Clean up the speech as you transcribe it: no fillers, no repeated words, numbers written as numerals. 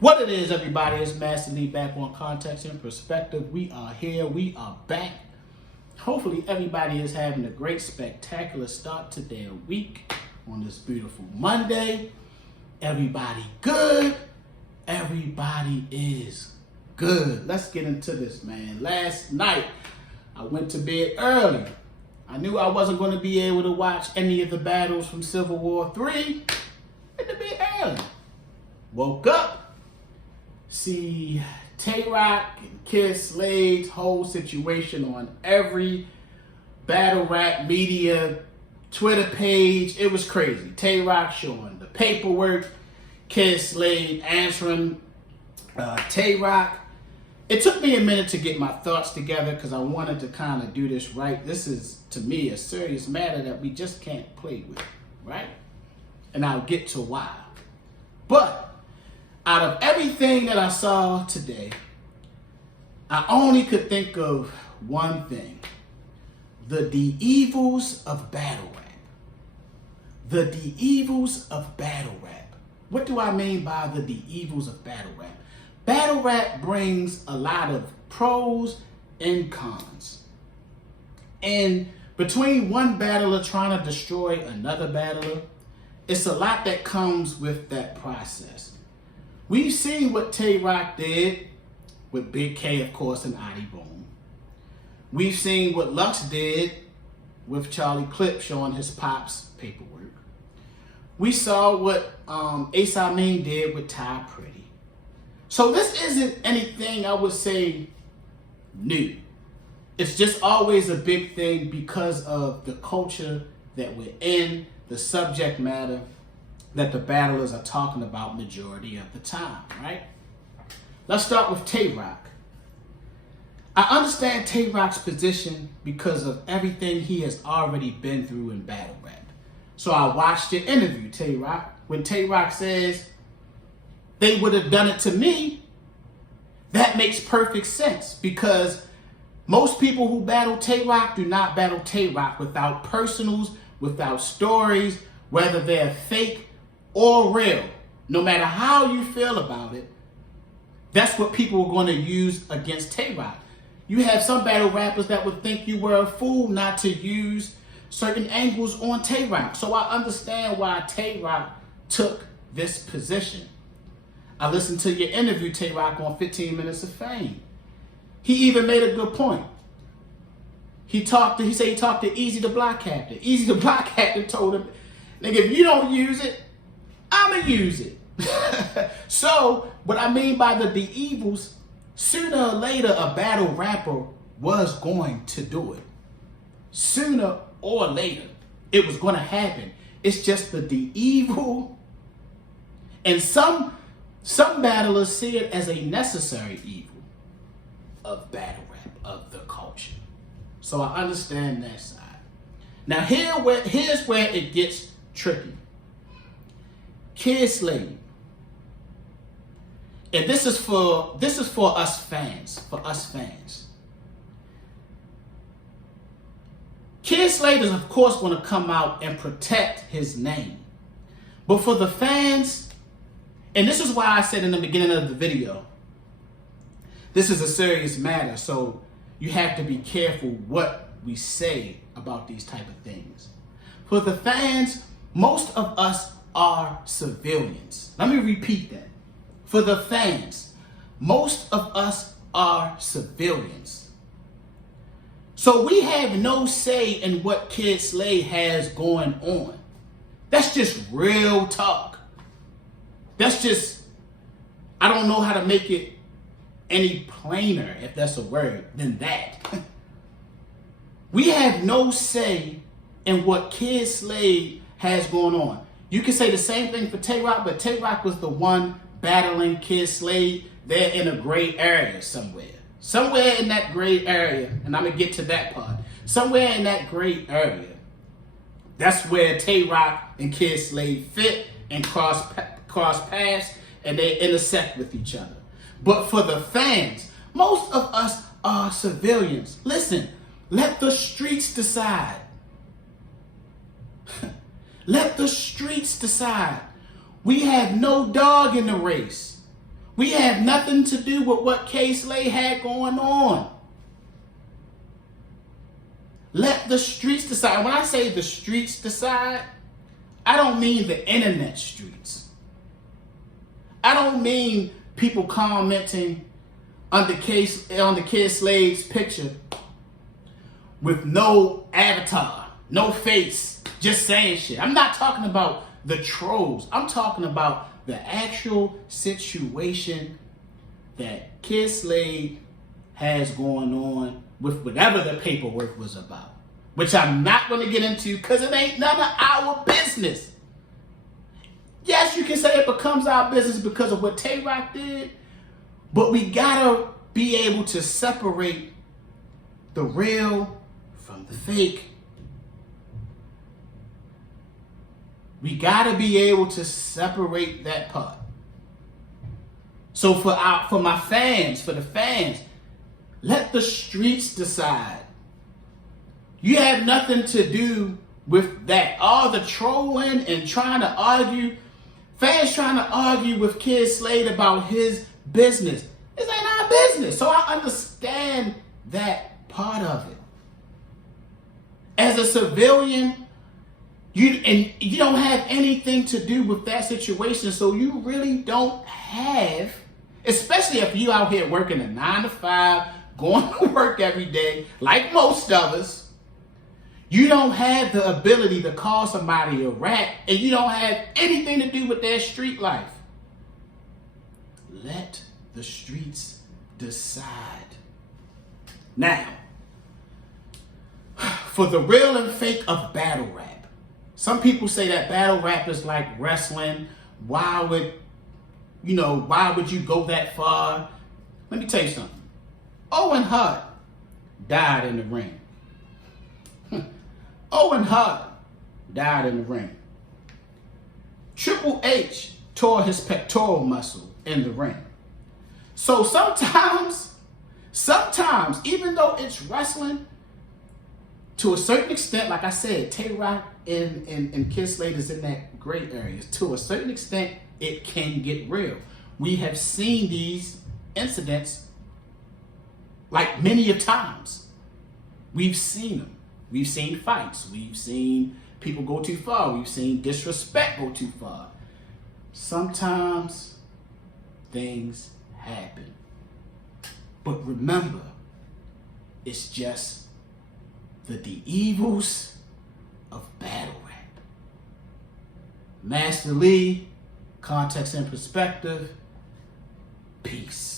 What it is, everybody, is Master Lee back on Context and Perspective. We are here. We are back. Hopefully, everybody is having a great, spectacular start to their week on this beautiful Monday. Everybody good. Everybody is good. Let's get into this, man. Last night, I went to bed early. I knew I wasn't going to be able to watch any of the battles from Civil War III. Went to bed early. Woke up. See Tay-Rock and Kid Slade's whole situation on every battle rap media Twitter page. It was crazy. Tay-Rock showing the paperwork, Kid Slade answering Tay-Rock. It took me a minute to get my thoughts together because I wanted to kind of do this right. This is, to me, a serious matter that we just can't play with, right? And I'll get to why. But out of everything that I saw today, I only could think of one thing. The evils of battle rap. The evils of battle rap. What do I mean by the evils of battle rap? Battle rap brings a lot of pros and cons. And between one battler trying to destroy another battler, it's a lot that comes with that process. We've seen what Tay-Rock did with Big K, of course, and Adi Boom. We've seen what Lux did with Charlie Clip showing his pops paperwork. We saw what Ace Amin did with Ty Pretty. So this isn't anything I would say new. It's just always a big thing because of the culture that we're in, the subject matter that the battlers are talking about majority of the time, right? Let's start with Tay-Rock. I understand Tay-Rock's position because of everything he has already been through in battle rap. So I watched your interview, Tay-Rock. When Tay-Rock says, they would have done it to me, that makes perfect sense because most people who battle Tay-Rock do not battle Tay-Rock without personals, without stories, whether they're fake or real. No matter how you feel about it, that's what people are going to use against Tay-Rock. You have some battle rappers that would think you were a fool not to use certain angles on Tay-Rock. So I understand why Tay-Rock took this position. I listened to your interview, Tay-Rock, on 15 Minutes of Fame. He even made a good point. He said he talked to Easy the Block Captain. Easy the Block Captain told him, nigga, if you don't use it, I'ma use it. So, what I mean by the evils, sooner or later a battle rapper was going to do it. Sooner or later, it was going to happen. It's just the evil. And some battlers see it as a necessary evil of battle rap, of the culture. So I understand that side. Now here's where it gets tricky. Kid Slade. And this is for us fans, Kid Slade is of course going to come out and protect his name. But for the fans, and this is why I said in the beginning of the video, this is a serious matter, so you have to be careful what we say about these type of things. For the fans, most of us are civilians. Let me repeat that. For the fans, most of us are civilians. So we have no say in what Kid Slade has going on. That's just real talk. That's just, I don't know how to make it any plainer, if that's a word, than that. We have no say in what Kid Slade has going on. You can say the same thing for Tay-Rock, but Tay-Rock was the one battling Kid Slade. They're in a gray area somewhere. Somewhere in that gray area, and I'm going to get to that part. Somewhere in that gray area, that's where Tay-Rock and Kid Slade fit and cross paths, and they intersect with each other. But for the fans, most of us are civilians. Listen, let the streets decide. Let the streets decide. We have no dog in the race. We have nothing to do with what K. Slade had going on. Let the streets decide. When I say the streets decide, I don't mean the internet streets. I don't mean people commenting on the Kid Slade's picture with no avatar, no face, just saying shit. I'm not talking about the trolls. I'm talking about the actual situation that Kid Slade has going on with whatever the paperwork was about, which I'm not going to get into because it ain't none of our business. Yes, you can say it becomes our business because of what Tay-Rock did, but we gotta be able to separate the real from the fake. We gotta be able to separate that part. So for my fans, for the fans, let the streets decide. You have nothing to do with that. All the trolling and trying to argue, fans trying to argue with Kid Slade about his business. This ain't our business. So I understand that part of it. As a civilian, you don't have anything to do with that situation, so you really don't have, especially if you out here working a 9 to 5, going to work every day, like most of us, you don't have the ability to call somebody a rat, and you don't have anything to do with their street life. Let the streets decide. Now, for the real and fake of battle rap, some people say that battle rap is like wrestling. Why would you go that far? Let me tell you something. Owen Hart died in the ring. Owen Hart died in the ring. Triple H tore his pectoral muscle in the ring. So sometimes, even though it's wrestling, to a certain extent, like I said, Tay-Rock and Kid Slade is in that gray area. To a certain extent, it can get real. We have seen these incidents like many of times. We've seen them. We've seen fights. We've seen people go too far. We've seen disrespect go too far. Sometimes things happen. But remember, it's just the evils of battle rap. Master Lee, Context and Perspective. Peace.